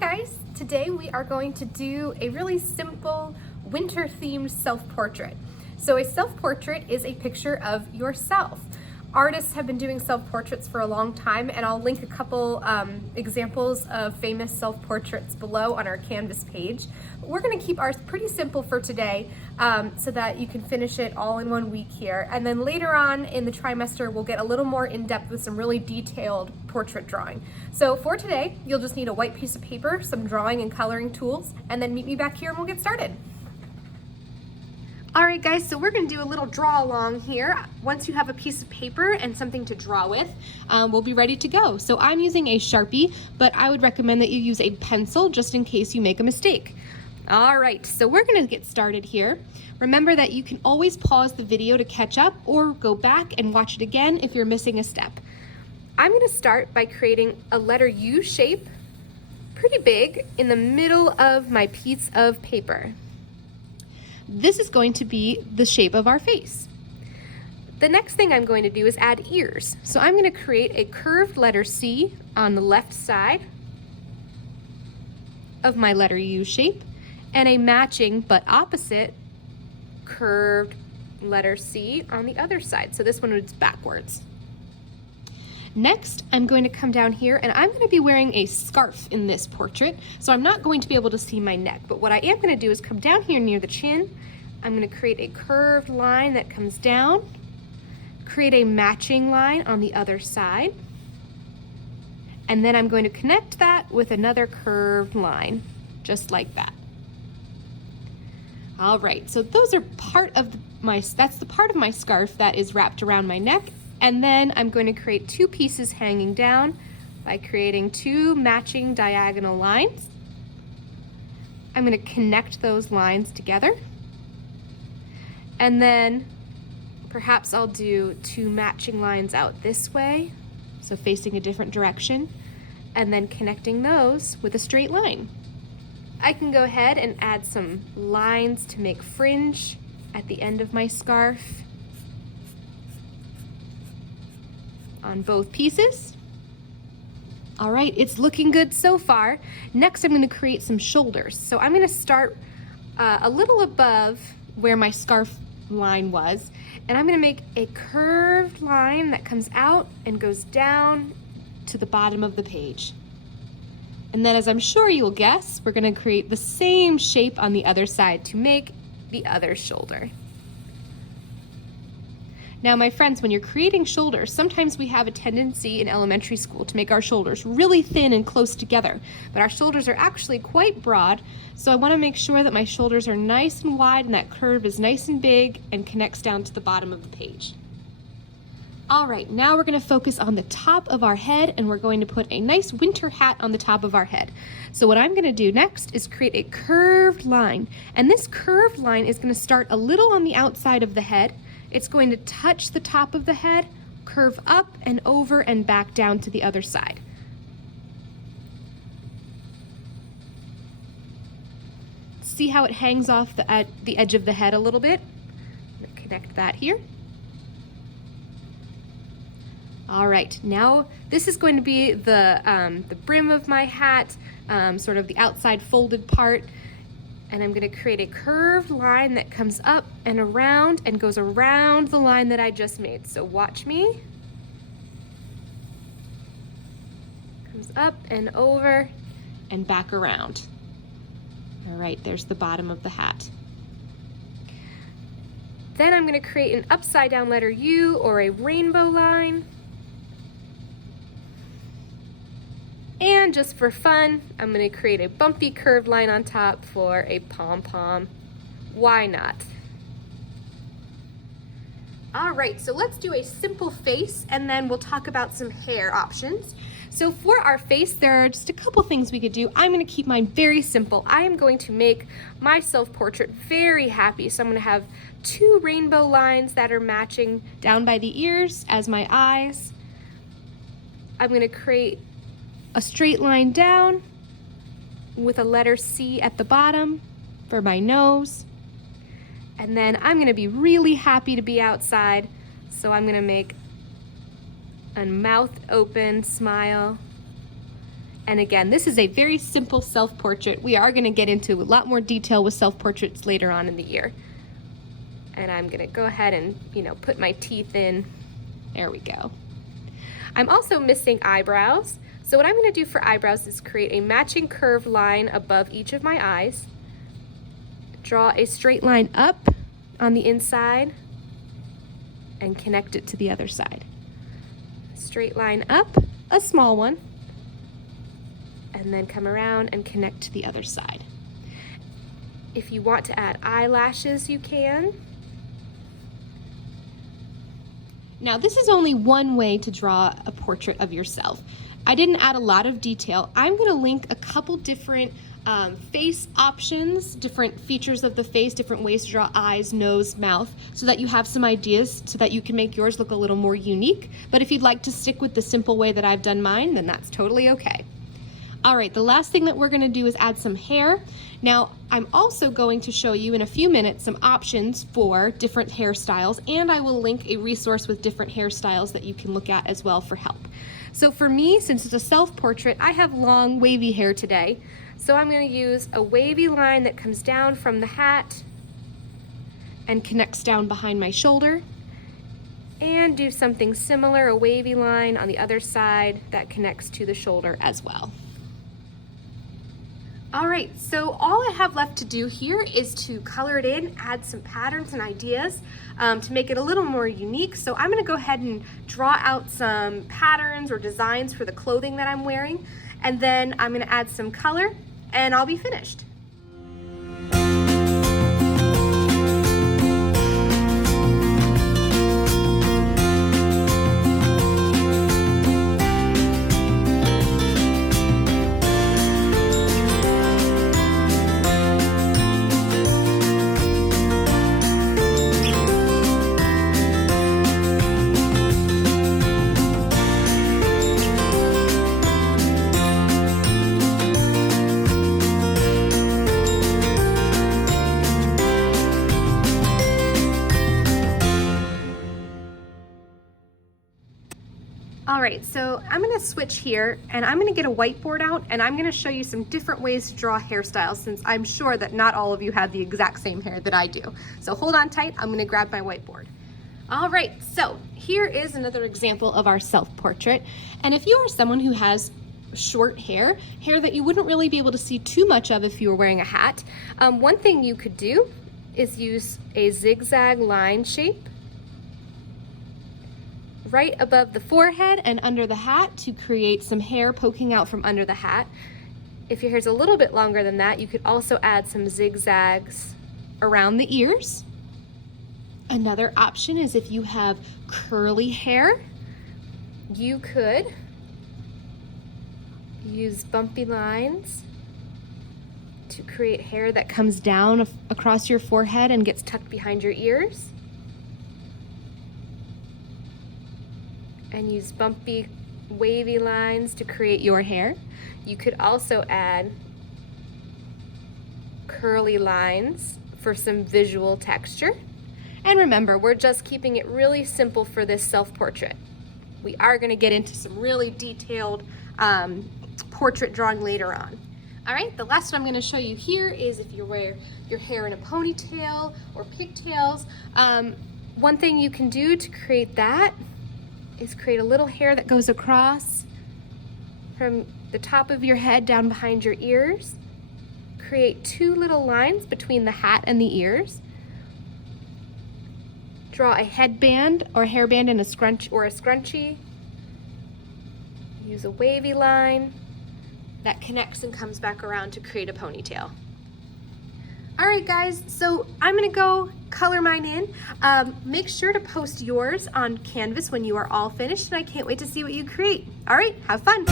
guys, today we are going to do a really simple winter themed self-portrait. So a self-portrait is a picture of yourself. Artists have been doing self-portraits for a long time, and I'll link a couple examples of famous self-portraits below on our Canvas page. But we're going to keep ours pretty simple for today so that you can finish it all in 1 week here. And then later on in the trimester, we'll get a little more in-depth with some really detailed portrait drawing. So for today, you'll just need a white piece of paper, some drawing and coloring tools, and then meet me back here and we'll get started. All right, guys, so we're gonna do a little draw along here. Once you have a piece of paper and something to draw with, we'll be ready to go. So I'm using a Sharpie, but I would recommend that you use a pencil just in case you make a mistake. All right, so we're gonna get started here. Remember that you can always pause the video to catch up or go back and watch it again if you're missing a step. I'm gonna start by creating a letter U shape, pretty big, in the middle of my piece of paper. This is going to be the shape of our face. The next thing I'm going to do is add ears. So I'm going to create a curved letter C on the left side of my letter U shape and a matching but opposite curved letter C on the other side. So this one is backwards. Next, I'm going to come down here and I'm going to be wearing a scarf in this portrait, so I'm not going to be able to see my neck, but what I am going to do is come down here near the chin. I'm going to create a curved line that comes down, create a matching line on the other side, and then I'm going to connect that with another curved line, just like that. All right, so those are that's the part of my scarf that is wrapped around my neck. And then I'm going to create two pieces hanging down by creating two matching diagonal lines. I'm going to connect those lines together. And then perhaps I'll do two matching lines out this way, so facing a different direction, and then connecting those with a straight line. I can go ahead and add some lines to make fringe at the end of my scarf on both pieces. All right, it's looking good so far. Next, I'm going to create some shoulders. So I'm going to start a little above where my scarf line was, and I'm going to make a curved line that comes out and goes down to the bottom of the page. And then, as I'm sure you'll guess, we're going to create the same shape on the other side to make the other shoulder. Now, my friends, when you're creating shoulders, sometimes we have a tendency in elementary school to make our shoulders really thin and close together, but our shoulders are actually quite broad, so I want to make sure that my shoulders are nice and wide and that curve is nice and big and connects down to the bottom of the page. All right, now we're going to focus on the top of our head, and we're going to put a nice winter hat on the top of our head. So what I'm going to do next is create a curved line, and this curved line is going to start a little on the outside of the head. It's going to touch the top of the head, curve up and over and back down to the other side. See how it hangs off the edge of the head a little bit? I'm going to connect that here. All right, now this is going to be the brim of my hat, sort of the outside folded part. And I'm going to create a curved line that comes up and around and goes around the line that I just made. So watch me. Comes up and over and back around. All right, there's the bottom of the hat. Then I'm going to create an upside down letter U or a rainbow line. And just for fun, I'm going to create a bumpy curved line on top for a pom-pom. Why not? All right, so let's do a simple face and then we'll talk about some hair options. So for our face, there are just a couple things we could do. I'm going to keep mine very simple. I am going to make my self-portrait very happy. So I'm going to have two rainbow lines that are matching down by the ears as my eyes. I'm going to create a straight line down with a letter C at the bottom for my nose. And then I'm going to be really happy to be outside, so I'm going to make a mouth open smile And again, this is a very simple self-portrait. We are gonna get into a lot more detail with self-portraits later on in the year. And I'm gonna go ahead and, put my teeth in. There we go. I'm also missing eyebrows. So what I'm gonna do for eyebrows is create a matching curved line above each of my eyes. Draw a straight line up on the inside and connect it to the other side. Straight line up, a small one, and then come around and connect to the other side. If you want to add eyelashes, you can. Now this is only one way to draw a portrait of yourself. I didn't add a lot of detail. I'm gonna link a couple different face options, different features of the face, different ways to draw eyes, nose, mouth, so that you have some ideas so that you can make yours look a little more unique. But if you'd like to stick with the simple way that I've done mine, then that's totally okay. All right, the last thing that we're gonna do is add some hair. Now, I'm also going to show you in a few minutes some options for different hairstyles, and I will link a resource with different hairstyles that you can look at as well for help. So for me, since it's a self-portrait, I have long, wavy hair today. So I'm gonna use a wavy line that comes down from the hat and connects down behind my shoulder, and do something similar, a wavy line on the other side that connects to the shoulder as well. All right, so all I have left to do here is to color it in, add some patterns and ideas to make it a little more unique. So I'm gonna go ahead and draw out some patterns or designs for the clothing that I'm wearing, and then I'm gonna add some color and I'll be finished. All right, so I'm gonna switch here and I'm gonna get a whiteboard out and I'm gonna show you some different ways to draw hairstyles, since I'm sure that not all of you have the exact same hair that I do. So hold on tight, I'm gonna grab my whiteboard. All right, so here is another example of our self-portrait. And if you are someone who has short hair that you wouldn't really be able to see too much of if you were wearing a hat, one thing you could do is use a zigzag line shape right above the forehead and under the hat to create some hair poking out from under the hat. If your hair's a little bit longer than that, you could also add some zigzags around the ears. Another option is if you have curly hair, you could use bumpy lines to create hair that comes down across your forehead and gets tucked behind your ears. And use bumpy, wavy lines to create your hair. You could also add curly lines for some visual texture. And remember, we're just keeping it really simple for this self-portrait. We are gonna get into some really detailed portrait drawing later on. All right, the last one I'm gonna show you here is if you wear your hair in a ponytail or pigtails. One thing you can do to create that is create a little hair that goes across from the top of your head down behind your ears. Create two little lines between the hat and the ears. Draw a headband or hairband in a scrunchie. Use a wavy line that connects and comes back around to create a ponytail. All right, guys, so I'm gonna go color mine in. Make sure to post yours on Canvas when you are all finished, and I can't wait to see what you create. All right, have fun.